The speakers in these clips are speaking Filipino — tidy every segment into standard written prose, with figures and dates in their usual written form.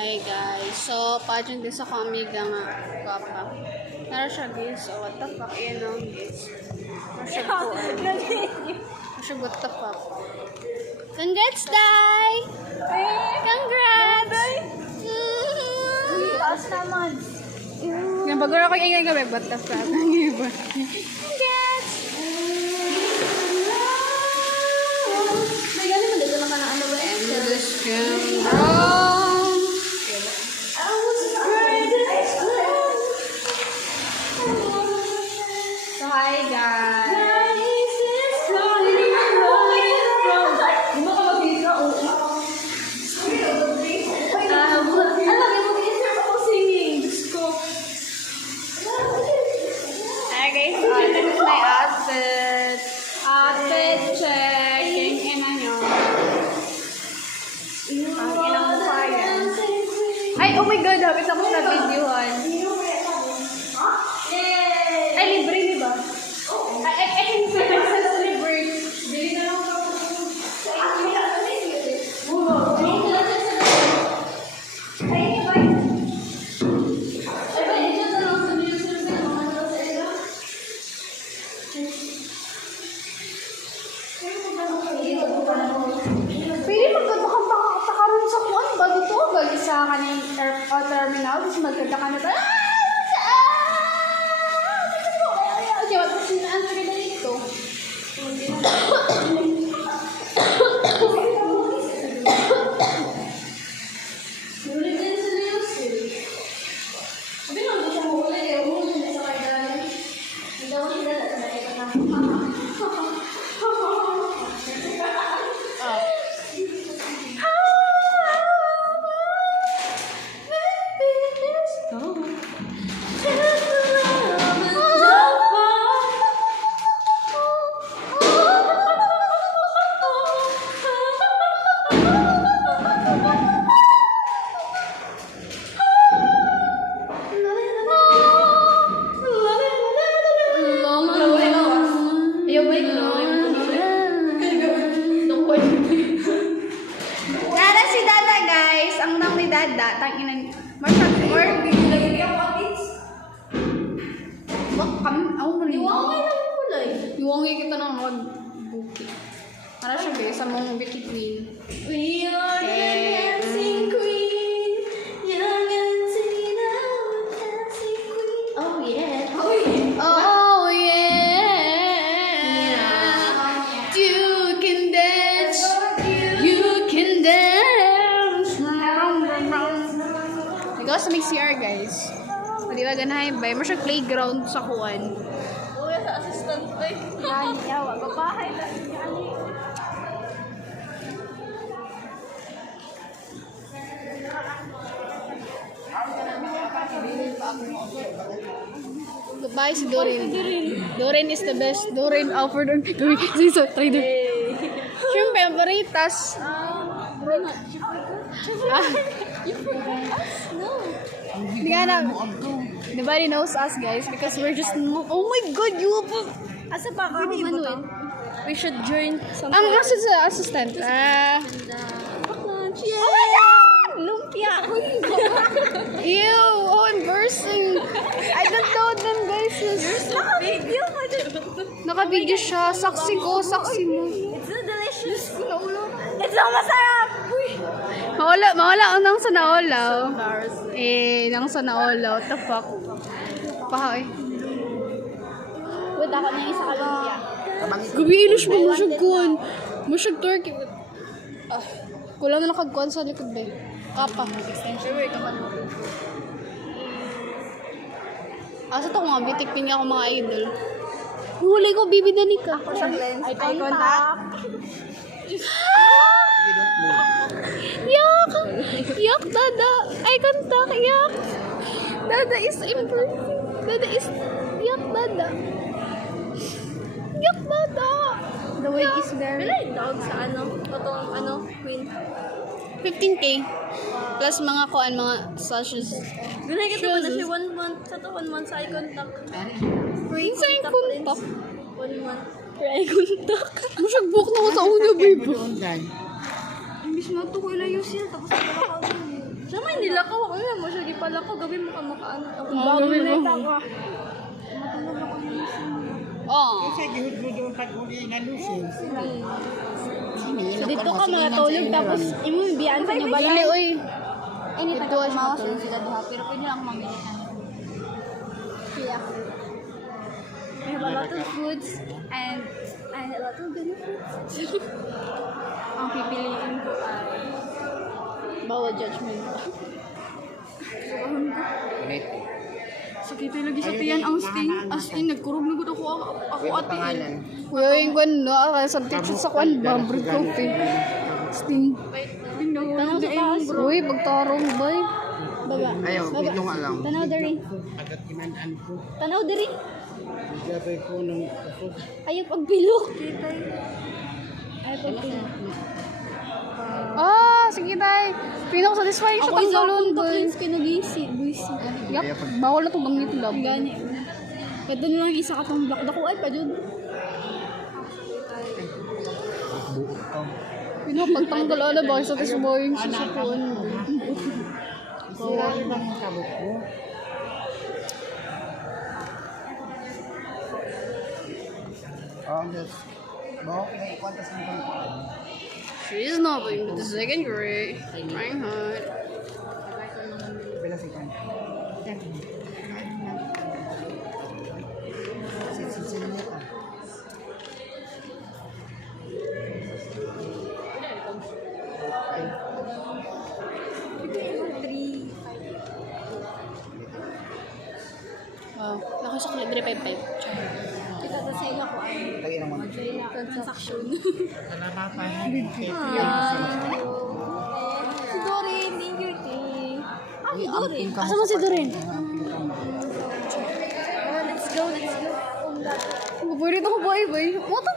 Hi guys. So, pageant din sa kamiga nga kapa. Nara siya guys. So, what the fuck? Yan ang guys. Nara siya po. Nara siya what the fuck. Congrats, Dai! Congrats! Taas naman. Yung bagura ko yung gabi, what the fuck? Congrats! May galing mo dito naman ang ano ba? Endless camera. So, hi guys! Hi guys, this is my outfit. Outfit check. Yung ina nyo. Ang inang mukha yan. Ay, oh my god, habit ako sa videohan. Ay, libre, di ba? I can say myself libre. Bili na lang ako. Pwede magkanta ka rin sa kuwan ba dito? Gali sa kaning terminal. Tapos magkanta ka na ba? Okay, wag kasi na-answer ka na dito. Nara si Dada guys, ang nang ni Dada, tanginan. Marshal, more. Wak kami, ako mo rin. Iwangay kita ng mag-buki. Nara siya guys, sa mong Vicky Queen. We are the dancing queen. Young and Tina, dancing queen. Oh yeah. Oh yeah. Oh yeah. You can dance. You can dance. Ikaw sa CR guys. Di ba ganahin ba? Mo siya playground sa kuwan. Uy, sa assistant ba? Yan, yawa. Babahay na. Goodbye si Doreen. Doreen is the best. Doreen offered on. So, try Doreen. Siyempre, favoritas. Hindi nga na. Nobody knows us guys because we're just. Oh my god, you have. Asa pa ka? We should join something. Ang assistant. Oh my God! Lumpia! Ew, oh, embarrassing. I don't know them guys. Naka-video mo dyan. Naka-video siya. Saksi ko, saksi mo. It's so delicious. It's so masarap! Mawala ang nang sa naolaw. Embarrassing. Nang sa naolaw. What the fuck? Paha eh. Wait, ako na yung isa ka lumpia. Gabi ilos mo masyag kuhan. Masyag turkey. Kulang na nakagkuhan sa likod ba? Kapa. Extension work naman mo. Asa to mga bitikpin niya ako mga idol. Huli ko, bibi Danica. Ako sa lens. Eye contact. Yak! Yak, Dada! Eye contact, yak! Dada is imperfect. Dada is... Yak, Dada! Yak, Dada! The wig is very... Wala yung dog sa queen. 15K. Plus mga kuan, mga sashes. Gulay ka ito na siya 1 month. Sa to 1 month sa eye contact. Free sa eye contact. 1 month. Eye contact. Masyag book na ko sa ulo, babe. Imbis mo ito ko ilayo siya. Tapos nagkakaunin. Siya may nilakaw. Ano mo siya gipalakaw. Gabi mo ka makaano. Gabi mo. Oh. Kasi gihud mo doon pag-uli nga lusin. So dito ka matulog tapos imo biyaan sa inyo Dili, balay. uy. Ini Dito taga siya mawas matulog. sila duha pero pwede lang mamili ka. Yeah. We have a lot of foods and a lot of benefits. Ang pipiliin ko ay Bawal judgment. sakit lagi sa tiyan ang sting. As in, nagkurog na gud ako ate. Kuya, yung kwan, no? Substitute sa kwan, bambrid coffee. Sting. Sting na Tanong sa taas. Uy, pagtarong, bay. Baga. Ayaw, ito nga lang. Tanaw diri. Agad kinandaan ko. Tanaw diri. Gabay ko ng ako. Ayo pagbilok. Kitay. Ay pagbilok. Ah, sige tay. Pinaka-satisfying siya Ako isa tanggalon, akong bay. ka-cleanse kinugisi. Buisi. Yup, bawal na itong gamit lab. Gani. Pwede na lang isa ka pang black dako ay pa jud. Buot ka. Pinapagtanggal ala ba? Satisfying siya sa kwan. Sira rin ang kabuk ko. Oh, that's... Bawak na ikwantas ng pangkuan. She's nothing but the second grade. Reinhardt. Bela si Kan. Sit niya ka. Wow, nakasok na 355. Kita ta sa ila ko ay Lagi naman. transaction. Nalalapahan. Si Doreen, thank you, Tay. Ah, si Doreen. Asa mo si Doreen? Let's go, let's go. Paborito ko boy, boy. Mo to.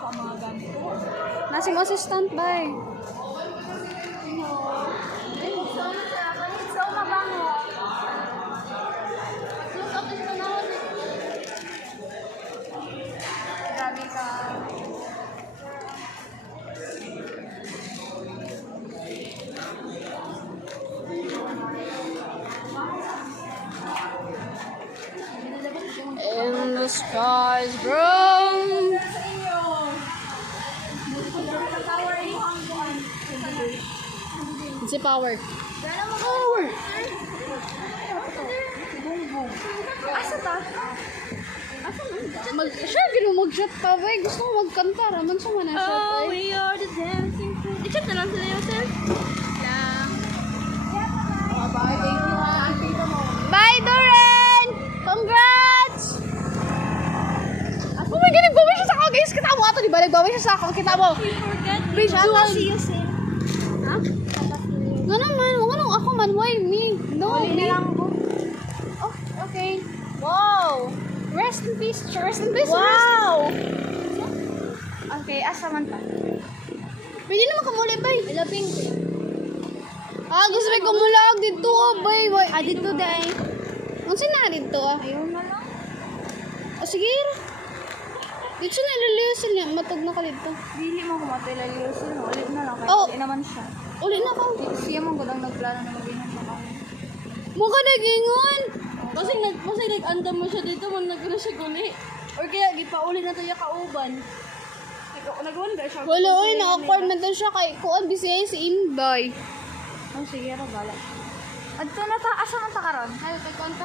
Pamagan ko. Nasing assistant, bay. So mabango. Lusot is panahon. Grabe ka. In the skies brown. Si Power. Power. Asa ta? Siya, mag-shot pa, bay. Gusto ko magkanta. Raman siya man ang shot, Oh, bay. we are the dancing queen. I-chat na lang sila yung sir. Lang. Bye, Doren! Congrats! Oh my God, nagbaway siya sa ako, guys. Kita mo ato, di ba? Nagbaway siya sa ako. Kita mo. We forget. Please do it. See you soon. Ha? Nga naman. Nga nung ako man. Why me? No, Uli na me. lang po. Oh, okay. Wow! Rest in peace. Rest in peace. Wow! Okay, asa man pa? Pwede naman kamuli, bay. Ilaping. Ah, gusto may kumulag dito, ah, bay. Why? Ah, dito dahil. Ang sina dito, ah. Ayaw na lang. Ah, sige. Dito siya naliliusin niya. Matag na ka dito. Dili mo kumatay laliusin. Ulit na lang. Oh. Kaya naman siya. Uli na ka. Siya mong gudang nagplano na mag-inom na ako. Mukha nagingon. Kasi nag-andam mo siya dito, man nagano siya guli. Or kaya gipauli na tayo kauban. Nag-wonder siya. Wala, uy. Na-awkward na daw siya kay Kuan BCA si Inday. Oh, sige, ara bala. Adto na ta, asa man ta karon? Hayo kay kanta.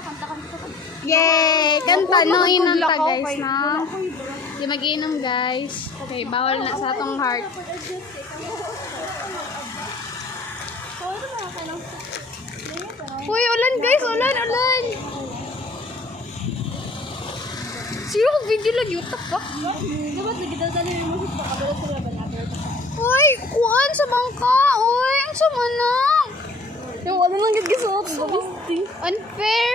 Yay! Kanta, no, inom ta, guys, Kay- na. Di mag-inom, guys. Okay, bawal na sa atong heart. Uy, ulan, guys. Ulan, ulan. Sino kong video lagi? Utak ka? Dapat lagi dadali mo sa kabila sila ba natin? Uy, kuan sa bangka. Uy, ang sama na. Yung wala nang gagisuot. Unfair.